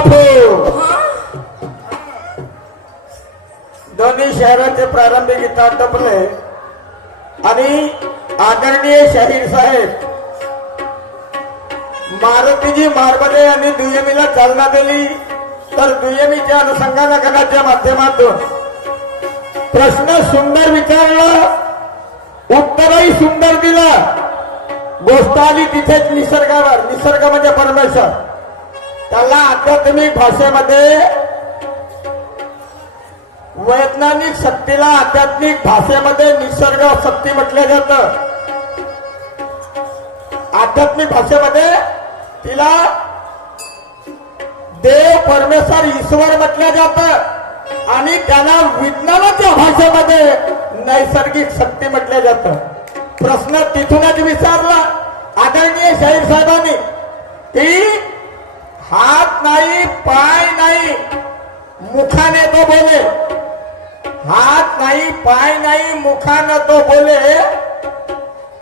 बापू दोन्ही शहराचे प्रारंभिक गीत आटपले आणि आदरणीय शाहीर साहेब मारुतीजी मारबदे यांनी दुय्यमीला चालना दिली तर दुय्यमीच्या अनुषंगाने गणाच्या माध्यमातून प्रश्न सुंदर विचारला उत्तरही सुंदर दिला गोष्ट आली तिथेच निसर्गावर निसर्ग म्हणजे परमेश्वर त्याला आध्यात्मिक भाषेमध्ये वैज्ञानिक शक्तीला आध्यात्मिक भाषेमध्ये निसर्ग शक्ती म्हटलं जातं आध्यात्मिक भाषेमध्ये तिला देव परमेश्वर ईश्वर म्हटलं जातं आणि त्याला विज्ञानाच्या भाषेमध्ये नैसर्गिक शक्ती म्हटलं जातं प्रश्न तिथूनच विचारला आदरणीय शाहीर साहेबांनी की हात नाही पाय नाही मुखाने तो बोले हात नाही पाय नाही मुखाने तो बोले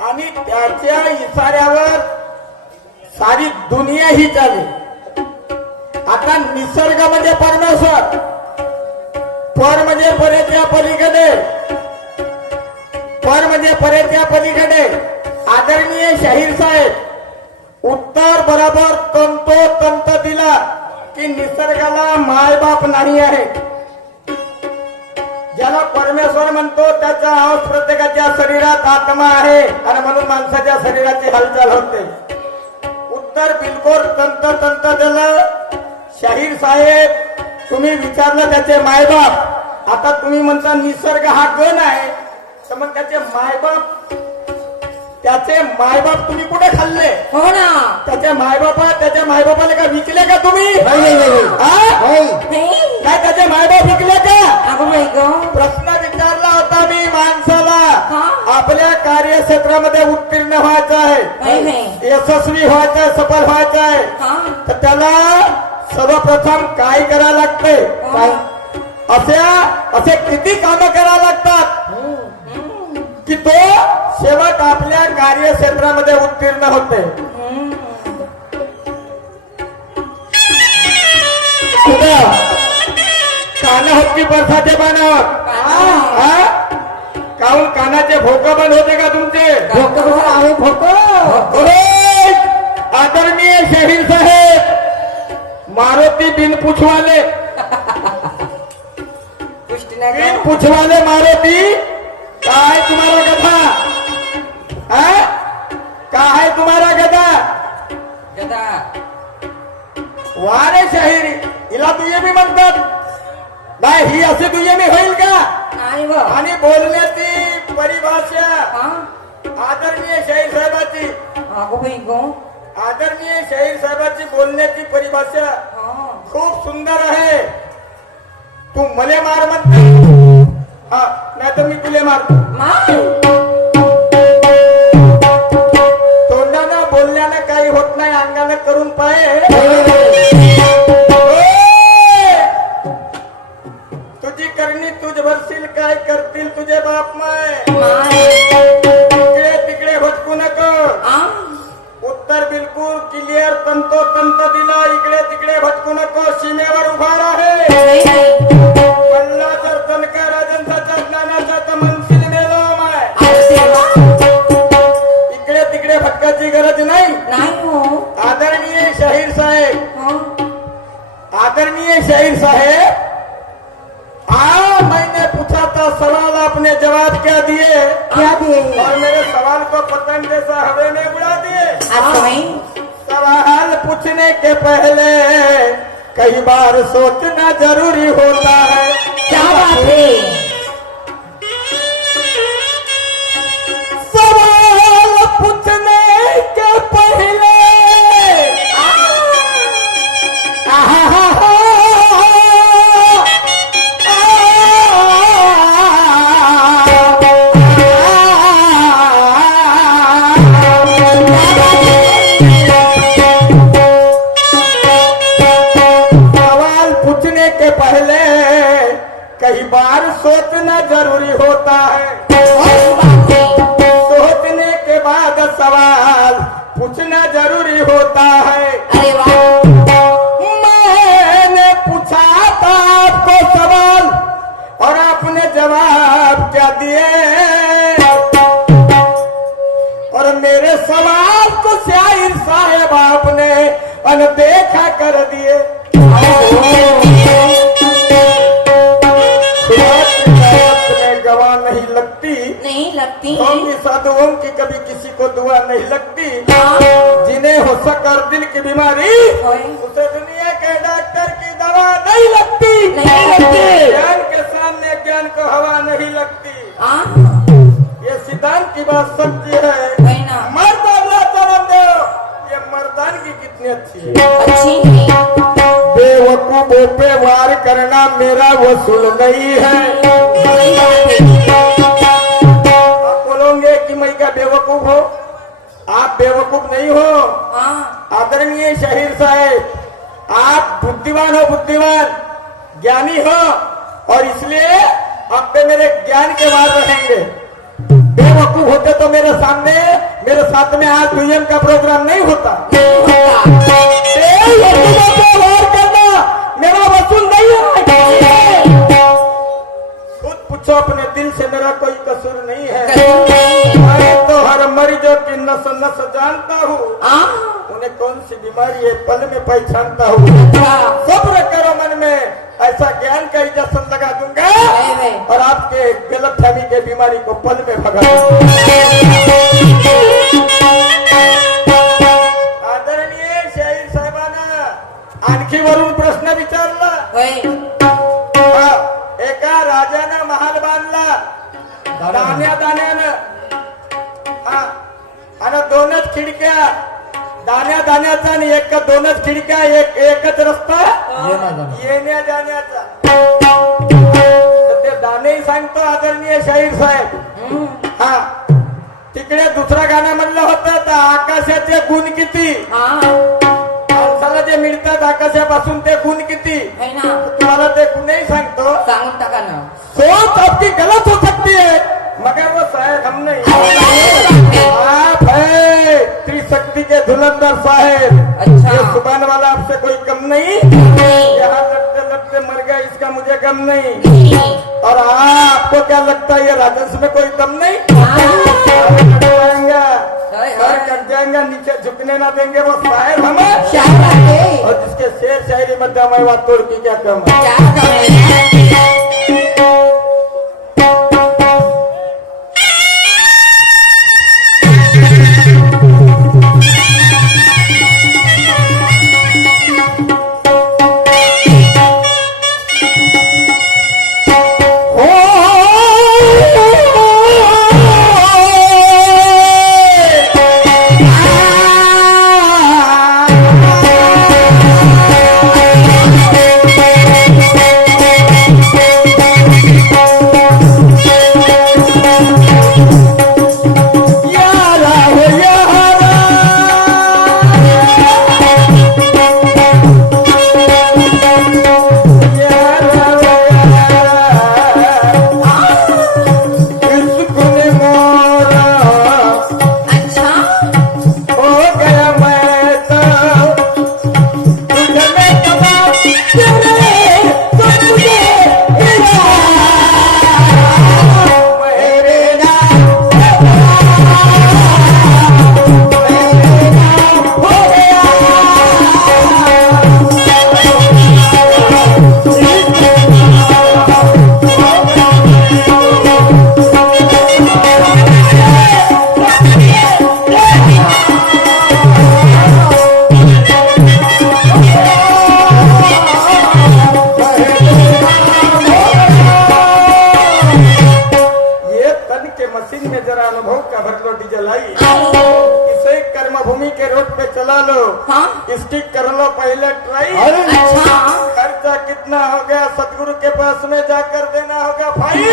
आणि त्याच्या इशाऱ्यावर सारी दुनिया ही चाले आता निसर्ग म्हणजे परमेश्वर पर म्हणजे परेच्या पलीकडे पर म्हणजे परेच्या पलीकडे आदरणीय शाहीर साहेब उत्तर बरोबर तंतोतंत दिला की निसर्गाला मायबाप नाही आहे ज्याला परमेश्वर म्हणतो त्याचा अंश प्रत्येकाच्या शरीरात आत्मा आहे आणि म्हणून माणसाच्या शरीराची हालचाल होते उत्तर बिलकुल तंतोतंत दिलं शाहीर साहेब तुम्ही विचारलं त्याचे मायबाप आता तुम्ही म्हणता निसर्ग हा गण आहे तर मग त्याचे मायबाप तुम्ही कुठे खाल्ले हो ना त्याच्या मायबापाला का विकले का तुम्ही काय त्याचे मायबाप विकले का प्रश्न विचारला होता मी माणसाला आपल्या कार्यक्षेत्रामध्ये उत्तीर्ण व्हायचं आहे यशस्वी व्हायचं आहे सफल व्हायचं आहे तर त्याला सर्वप्रथम काय करायला लागते असे किती कामं करायला लागतात की तो शेवट आपल्या कार्यक्षेत्रामध्ये उत्तीर्ण होते कान होत की बरसाचे पानावर काहून कानाचे भोकं बंद होते का तुमचे आदरणीय शाहीर साहेब मारुती बिन पुछवाले मारुती काय तुम्हारा गधा काय तुम्हारा गधा वारे शाहिरी हिला दुय्यमी म्हणतात नाही ही अशी दुय्यमी होईल का आणि बोलण्याची परिभाषा आदरणीय शाहीर साहेबाची आदरणीय शाहीर साहेबाची बोलण्याची परिभाषा खूप सुंदर आहे तू मले मार म्हणते नाही तर मी तुले मारतो तोंडानं बोलण्यानं काही होत नाही अंगानं करून पाहे तुझी करणी तुझ भरशील काय करतील तुझे बाप माय इकडे तिकडे भटकू नको उत्तर बिलकुल क्लिअर तंतोतंत दिला इकडे तिकडे भटकू नको सीमेवर उभा आहे पल्ला जर तनका राजनचा ज्ञानाचा तर म्हणशील मेलो माय इकडे तिकडे भटकाची गरज नाही आदरणीय शाहीर साहेब मैंने पूछा था सवाल आपने जवाब क्या दिए और मेरे सवाल को पतंग जैसा हवा में उड़ा दिए सवाल पूछने के पहले कई बार सोचना जरूरी होता है क्या बात है सवाल पूछने के पहले कई बार सोचना जरूरी होता है सोचने के बाद सवाल पूछना जरूरी होता है अरे वाह मैं साधुओं की कभी किसी को दुआ नहीं लगती। जिन्हें हो सक और दिल की बीमारी, उसे दुनिया के डॉक्टर की दवा नहीं लगती। ज्ञान के सामने ज्ञान को हवा नहीं लगती। ये सिद्धांत की बात सच्ची है। मर्द अल्लाह जन्म दो, ये मर्दानगी कितनी अच्छी है। बेवकूफों पे वार करना मेरा वसूल नहीं है। आप बोलोगे कि मैं क्या बेवकूफ हो? आप बेवकूफ नहीं हो। आदरणीय शहीर साहब, आप बुद्धिमान हो, बुद्धिमान ज्ञानी हो, और इसलिए आप पे मेरे ज्ञान के वार रहेंगे। बेवकूफ होते तो मेरे सामने, मेरे साथ में आज दुनिया का प्रोग्राम नहीं होता। वार करना मेरा वसूल नहीं है। खुद पूछो अपने दिल से, मेरा कोई कसूर नहीं है। मैं तो हर मरीजों की नस नस जानता हूँ, उन्हें कौन सी बीमारी है पल में पहचानता हूँ। सब्र करो मन में, ऐसा ज्ञान का इंजेक्शन लगा दूंगा और आपके गलतफहमी के बीमारी को पल में भगा दूंगा। आदरणीय शाहीर साहेबांना आणखी वरून प्रश्न विचारला। एका राजानं महाल बांधला दाण्या दाण्यानं, आणि दोनच खिडक्या, दाण्या दाण्याचा आणि दोनच खिडक्या, एकच रस्ता येण्या जाण्याचा। ते दाणे सांगतो आदरणीय शाहीर साहेब। तिकडे दुसरा गाणं म्हणलं होतं, तर आकाशाचे गुण किती, माणसाला जे मिळतात आकाशापासून ते गुण किती, तुम्हाला ते गुणही सांगतो, सांगून टाका ना। सोच आपकी गलत हो सकती है मगर वो शायद हम नहीं। आप है त्रिशक्ति के धुरंधर साहेब। अच्छा, ये सुबह वाला आपसे कोई कम नहीं। यहाँ लड़ते लड़ते मर गया, इसका मुझे गम नहीं। और आपको क्या लगता है ये राजस्व में कोई दम नहीं? कट जाएगा, नीचे झुकने ना देंगे, वो शायर हमें। और जिसके शेर शायरी में दम है, वह तोड़ की क्या कम है। स्टिक कर लो पहले ट्राई। अच्छा, खर्चा कितना हो गया सतगुरु के पास में जाकर देना होगा भाई।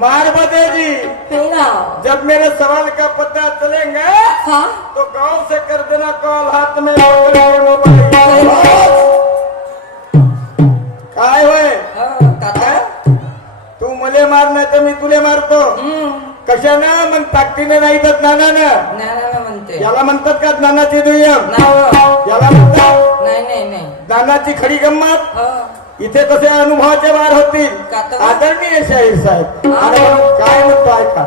मार बदे जी, जब मेरे सवाल का पता चलेगा तो गांव से कर देना कॉल, हाथ में काय होय तू मले मार नाही तर मी तुले मारतो। कशानं? मग ताकदीने नाही तर ज्ञानानं म्हणते। याला म्हणतात का ज्ञानाची दुय्यम? याला म्हणतात नाही ज्ञानाची खरी गंमत। इथे कसे अनुभवाचे वार होतील आदरणीय शाहीर साहेब। काय म्हणतो ऐका।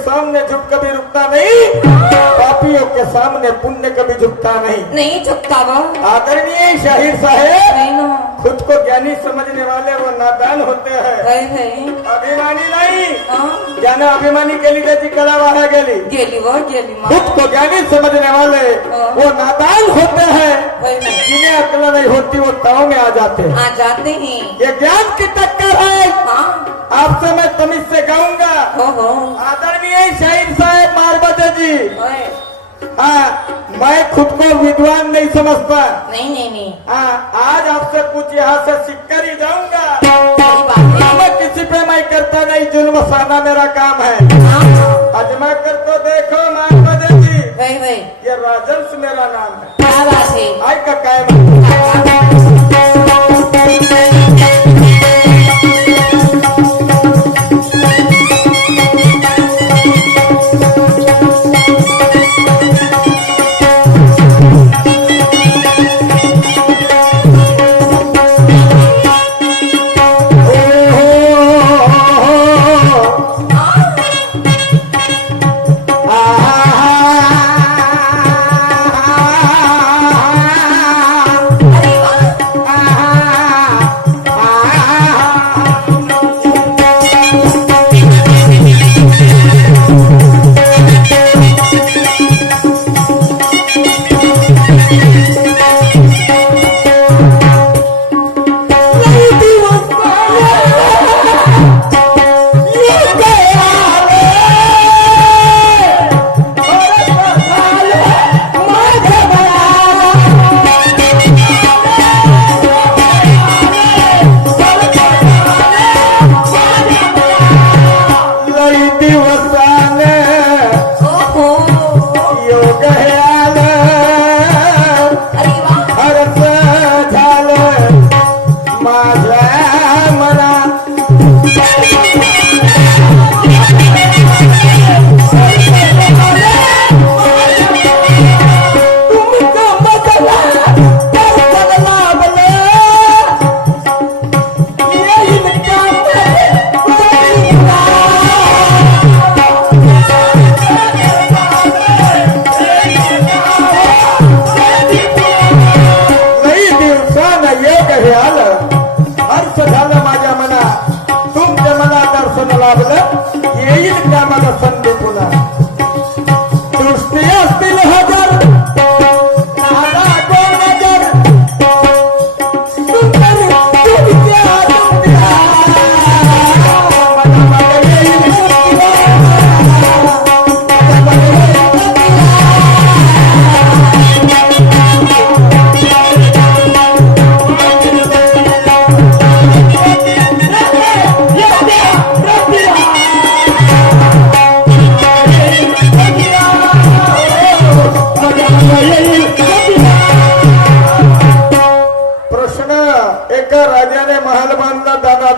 सामने झुक कभी रुकता नहीं, पापियों के सामने पुण्य कभी झुकता नहीं। नहीं झुकता वो। आदरणीय शाहिर साहेब, नहीं ना। खुद को ज्ञानी समझने वाले वो नादान होते हैं, अभिमानी नहीं। ज्ञान अभिमानी गेली त्याची कला वाया गेली। खुद को ज्ञानी समझने वाले वो नादान होते हैं, जिन्हें अकल नहीं होती वो ताव में आ जाते हैं। ये ज्ञान की टक्कर है। आपसे मैं तमीज से गाऊंगा। आदरणीय शाहिर साहेब मारबते जी, हाँ, मैं खुद को विद्वान नहीं समझता। नहीं। हाँ, आज आपसे कुछ यहाँ से सीखकर ही जाऊंगा। मैं किसी पे मैं करता नहीं, जुल्म सहना मेरा काम है। अजमा कर तो देखो मारबते जी, ये राजंस मेरा नाम है। क्या बात है? आई का कायम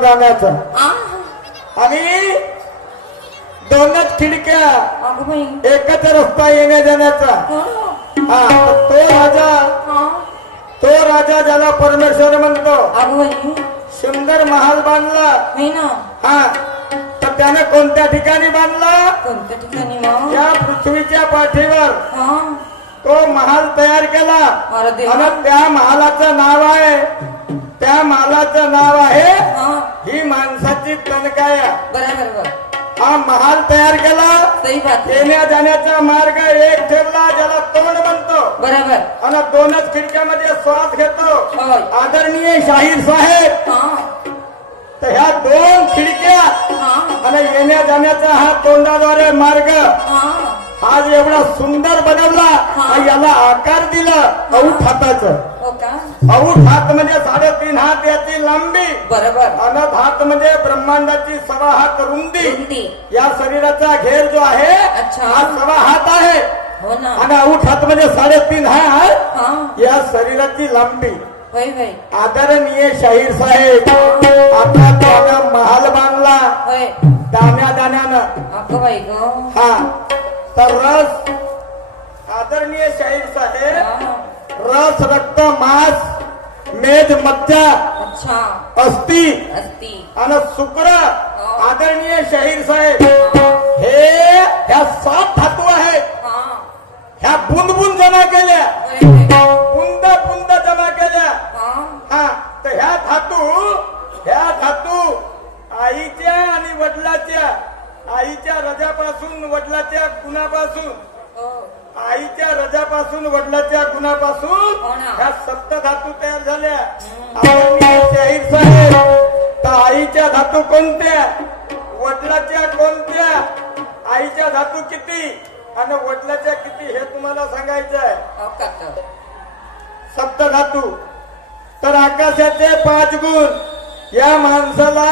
जाण्याचा आणि दोनच खिडक्या एकच रस्ता येण्या जाण्याचा. हा तो राजा ज्याला परमेश्वर म्हणतो सुंदर महाल बांधला. हा तर त्याने कोणत्या ठिकाणी बांधला? कोणत्या ठिकाणी? या पृथ्वीच्या पाठीवर तो महाल तयार केला आणि त्या महालाचं नाव आहे ही माणसाची तनकाया. बरोबर. हा महाल तयार केला, येण्या जाण्याचा मार्ग एक ठेवला ज्याला तोंड म्हणतो. बरोबर. आणि दोनच खिडक्यामध्ये श्वास घेतो. आदरणीय शाहीर साहेब, तर ह्या दोन खिडक्या आणि येण्या जाण्याचा हा तोंडाद्वारे मार्ग हा एवढा सुंदर बनवला, याला आकार दिला औठ हाताचं. औठ हात म्हणजे 3.5 हात याची लांबी. बरोबर. अनंत हात म्हणजे ब्रह्मांडाची 6 हात रुंदी. या शरीराचा घेर जो आहे हा 6 हात आहे. आणि औठ हात म्हणजे 3.5 हात या शरीराची लांबी. आदरणीय शाहीर साहेब, आता त्यानं महाल बांधला दाण्यानं. हा तर रस, आदरणीय शाहीर साहेब, रस, रक्त, मांस, मेद, मज्जा, अस्थि आणि शुक्र. आदरणीय शाहीर साहेब, हे 7 धातू आहेत. हा. ह्या बुंद जमा केल्या, बरे. बुंद जमा केल्या. हा. हा, तर ह्या धातू आईच्या आणि वडिलाच्या, आईच्या रजापासून वडिलाच्या गुणापासून, हो. आईच्या रजापासून वडिलाच्या गुणापासून हो ना. ह्या 7 धातू तयार झाल्या. आदरणीय शाहीर साहेब, तर आईच्या धातू कोणत्या, वडिलाच्या कोणत्या, आईच्या धातू किती आणि वडिलाच्या किती हे तुम्हाला सांगायचं आहे. हो का तर? सप्तधातू. तर आकाशाचे 5 गुण या माणसाला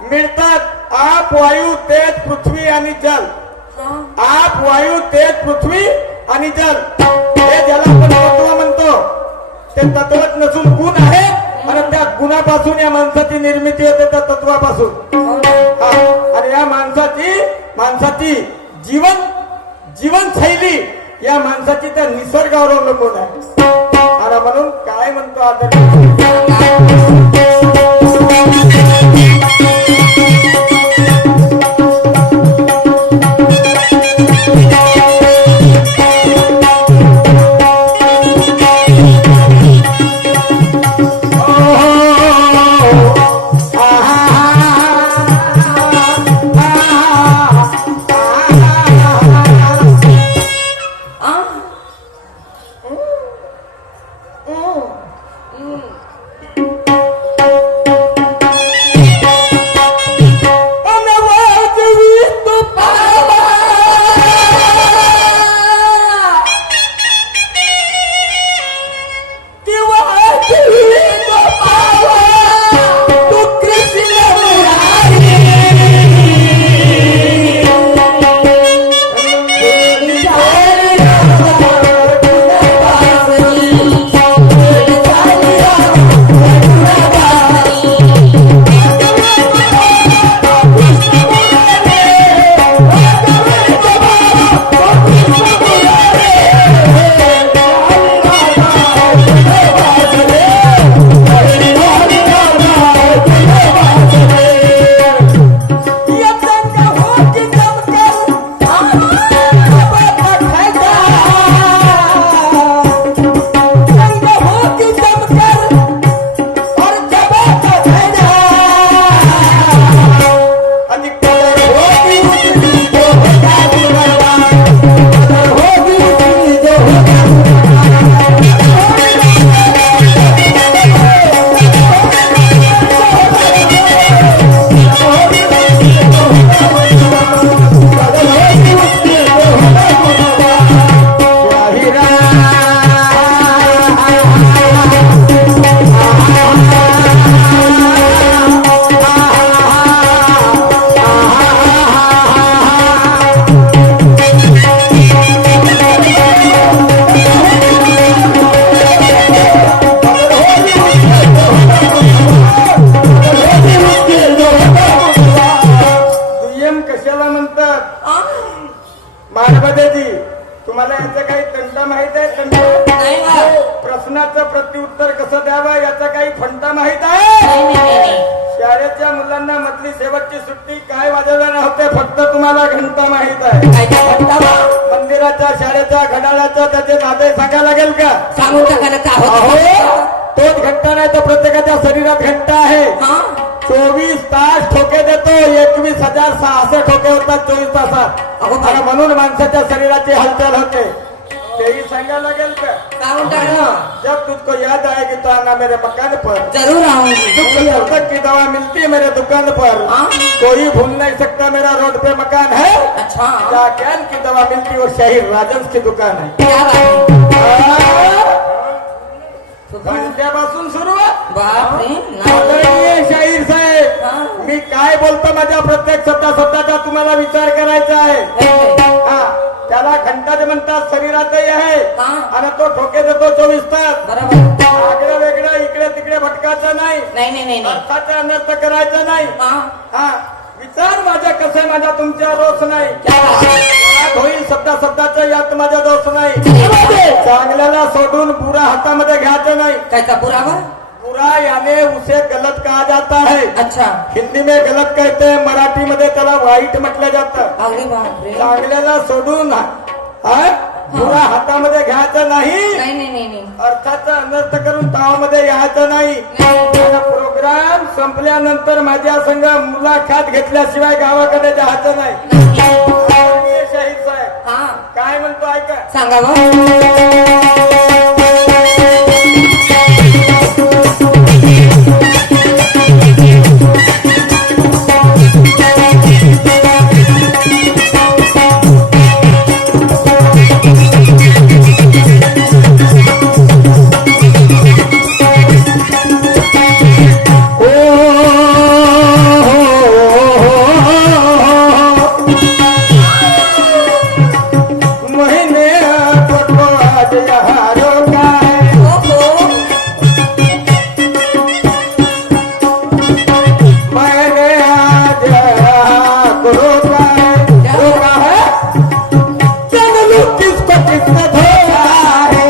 मिळतात. आप, वायू, तेज, पृथ्वी आणि जल. हा. आप, वायू, तेज, पृथ्वी आणि जल, हे ज्याला आपण तत्व म्हणतो, ते तत्वच नसून गुण आहे. आणि त्या गुणापासून या माणसाची निर्मिती होते, त्या तत्वापासून. हो ना. हा, आणि या माणसाची जीवनशैली या माणसाची त्या निसर्गावर अवलंबून आहे. आणि म्हणून काय म्हणतो आदरणीय तुम्हाला याचा काही तंटा माहित आहे? प्रश्नाचं प्रत्युत्तर कसं द्यावं याचा काही फंटा माहित आहे? शाळेच्या मुलांना मधली शेवटची सुट्टी काय वाजवणार होते फक्त तुम्हाला घंटा माहित आहे? मंदिराच्या शाळेच्या घड्याळाच्या त्याचे नाते सांगायला लागेल का? सांगू करत तोच घंटा नाही तर प्रत्येकाच्या शरीरात घंटा आहे. 24 तास ठोके देतो, 21,600 ठोके होतात 24 तासात. आणि म्हणून माणसाच्या शरीराची हालचाल होते. तेही सांगायला लागेल का? जब तुझको याद आएगी तो आना मेरे मकान पर, जरूर आऊंगी. दुख दर्द की दवा मिलती है मेरे दुकान पर, कोई भूल नहीं सकता मेरा रोड पे मकान है. अच्छा, क्या ज्ञान की दवा मिलती वो शाहीर राजन की दुकान है. क्या बात है? घंट्यापासून सुरुवात. बापरे. आदरणीय शाहीर साहेब, मी काय बोलतो माझ्या प्रत्येक स्वतःचा तुम्हाला विचार करायचा आहे. हा, त्याला घंटाच म्हणतात, शरीरातही आहे आणि तो ठोके देतो 24 तास. बरोबर. आगळं वेगळं इकडे तिकडे भटकायचं नाही, नाही. अर्थाचा अनर्थ करायचा नाही. हा, विचार माझा कसं आहे माझा तुमच्या दोष नाही. यात होईल शब्दाचा यात माझा दोष नाही. चांगल्याला सोडून बुरा हातामध्ये घ्यायचं नाही. कायचा पुरावा? बुरा यानी उसे गलत कहा जाता है. अच्छा. हिंदी में गलत कहते हैं, मराठी मध्ये त्याला वाईट म्हटलं जातं. अरे बापरे. चांगल्याला सोडून बुरा हातामध्ये घ्यायचं नाही, नाही नाही नाही नाही. अर्थाचा अनर्थ करून तावामध्ये यायचं नाही. प्रोग्राम संपल्यानंतर माझ्या संघ मुलाखत घेतल्याशिवाय गावाकडे जायचं नाही. शाहीर साहेब हा. काय म्हणतो ऐका. सांगा गं. महीने पटवा जहारो का मैंने आज रोका है, चल लू किसको किसको धोया है.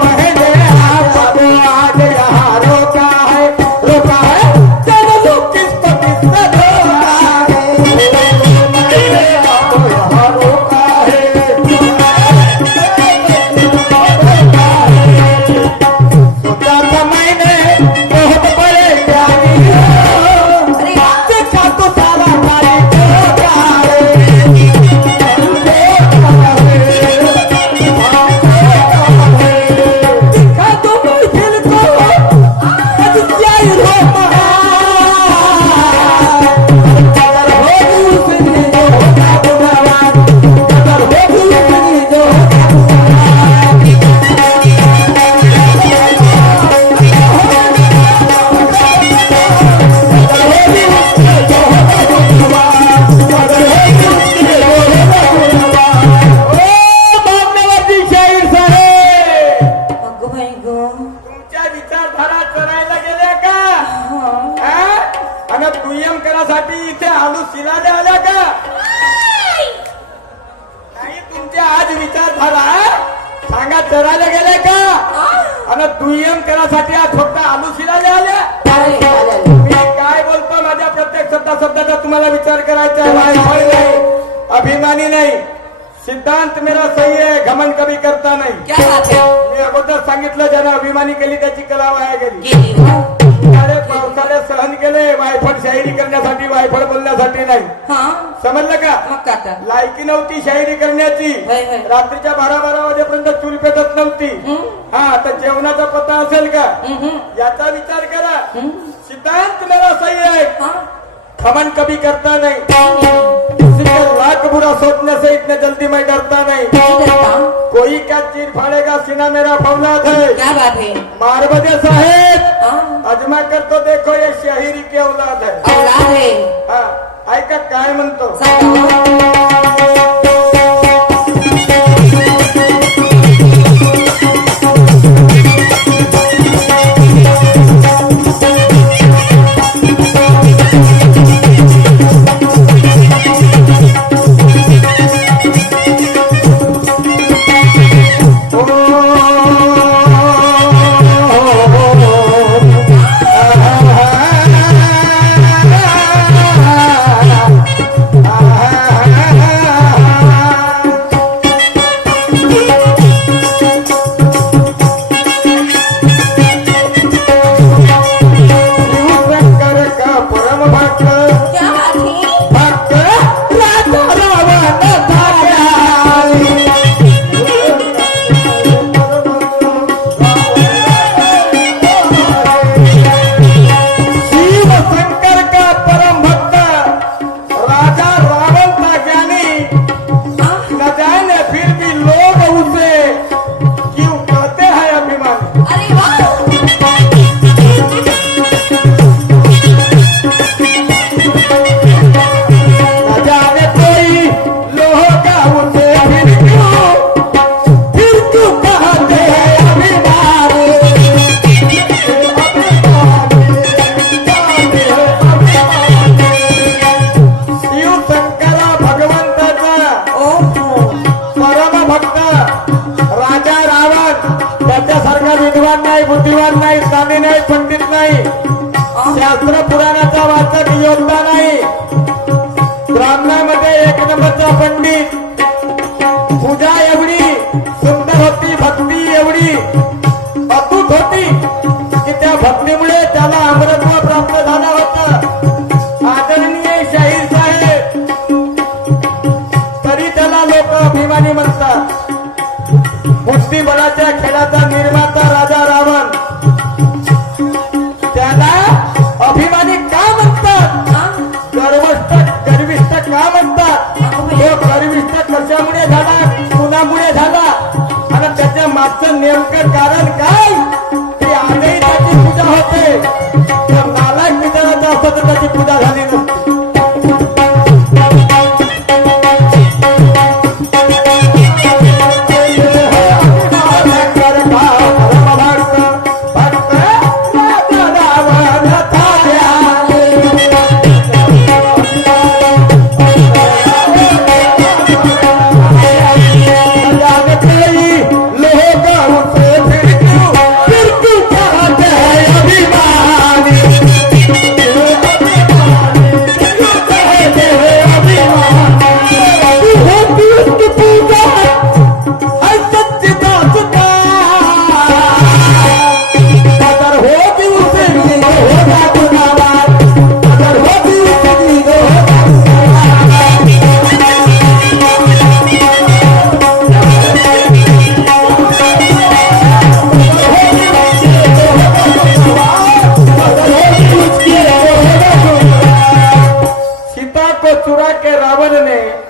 मैंने आपको आज यहाँ रोका है, चल लू किसको किसको धोया है. मैंने आपको यहाँ रोका है. सोचा था मैंने बहुत बड़े ज्ञानी हो, देखा तो सारा काली धोखा है. देखा तो महफिल को आज क्या ही रोका है. कदर होगी उसकी जो होगा बुरावान, कदर होगी उसकी जो होगा शाहीर साहेब, अगं बाई गं. तुमच्या विचारधारा चरायला गेल्या का? हा? आणि दुय्यम करासाठी इथे आलू शिलाले आल्या का? नाही, तुमच्या आज विचारधारा सांगा चरायला गेल्या का? आणि दुय्यम करासाठी आज फक्त आलू शिलाले आल्या. मी काय बोलतो माझ्या प्रत्येक शब्दाचा तुम्हाला विचार करायचा आहे. वायफळ नाही, अभिमानी नाही. सिद्धांत मेरा सही है, घमंड कभी करता नाही. क्या बात है. मी अगोदर सांगितलं, ज्यानं अभिमानी केली त्याची कला वाया गेली. गेली हो. अरे पावसाळ्यात सहन केले, वायफळ शाहिरी करण्यासाठी, वायफळ बोलण्यासाठी नाही. हा. समजलं का? मग का आता? लायकी नव्हती शाहिरी करण्याची. होय, होय. रात्रीच्या 12-12 वाजेपर्यंत चूल पेटत नव्हती. हा, तर जेवणाचा पत्ता असेल का याचा विचार करा. सिद्धांत मेरा सही है, हा. खमन कभी करता नहीं. किसी का लाख बुरा सोचने से इतने जल्दी मैं डरता नहीं. नहीं डरता. कोई क्या चीर फाड़ेगा, सीना मेरा फौलाद है. क्या बात है. मारबदे साहेब, हा. अजमा कर तो देखो, ये शाहिरी की औलाद है. औलाद है. हा, ऐका काय म्हणतो. सांगा गं. ओ पंडित नाही, शास्त्र पुराणाचा वाचक योद्धा नाही, ब्राह्मणामध्ये एक नंबरचा पंडित. पूजा एवढी सुंदर होती, भक्ती एवढी अतूट होती की त्या भक्तीमुळे त्याला अमरत्व प्राप्त झालं होतं. आदरणीय शाहीर साहेब, तरी त्याला लोक अभिमानी म्हणतात. बुद्धिबळाच्या खेळाचा निर्माता राजा रावण, त्याला अभिमानी का म्हणतात? गर्विष्ठ का म्हणतात? तो गर्विष्ठ कशामुळे झाला, कुणामुळे झाला आणि त्याच्या मागचं नेमकं कारण काय? ते आजही त्याची पूजा होते. तर नालायक विचारायचं असतं तर त्याची पूजा झाली नसती.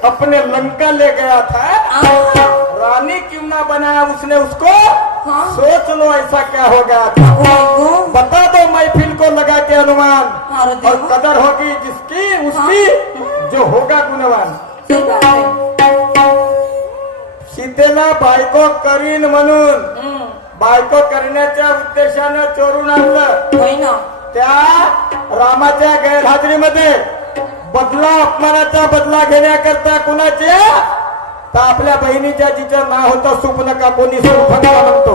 अपने लंका ले गया था, रानी क्यों ना बनाया उसने उसको? सोच लो ऐसा क्या हो गया था. बता दो महफिल को लगा के अनुमान, और कदर होगी जिसकी उसकी, जो होगा गुणवान. सीतेला बायको करीन म्हणून बायको करण्याच्या उद्देशानं चोरून आणलं. त्या रामाच्या गैरहजेरीमध्ये बदला, अपमानाचा बदला घेण्याकरता कुणाचे? तर आपल्या बहिणीच्या जिचं नाव होतं सुपनका, कोणी सुरफंका म्हणतो.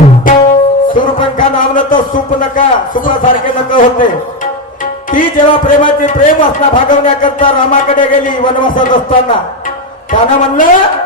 सुरफंका नावलं तर सुपनका, सुपासारखे नक होते. ती जेव्हा प्रेमाची प्रेम असला भागवण्याकरता रामाकडे गेली वनवासात असताना, त्यानं म्हणलं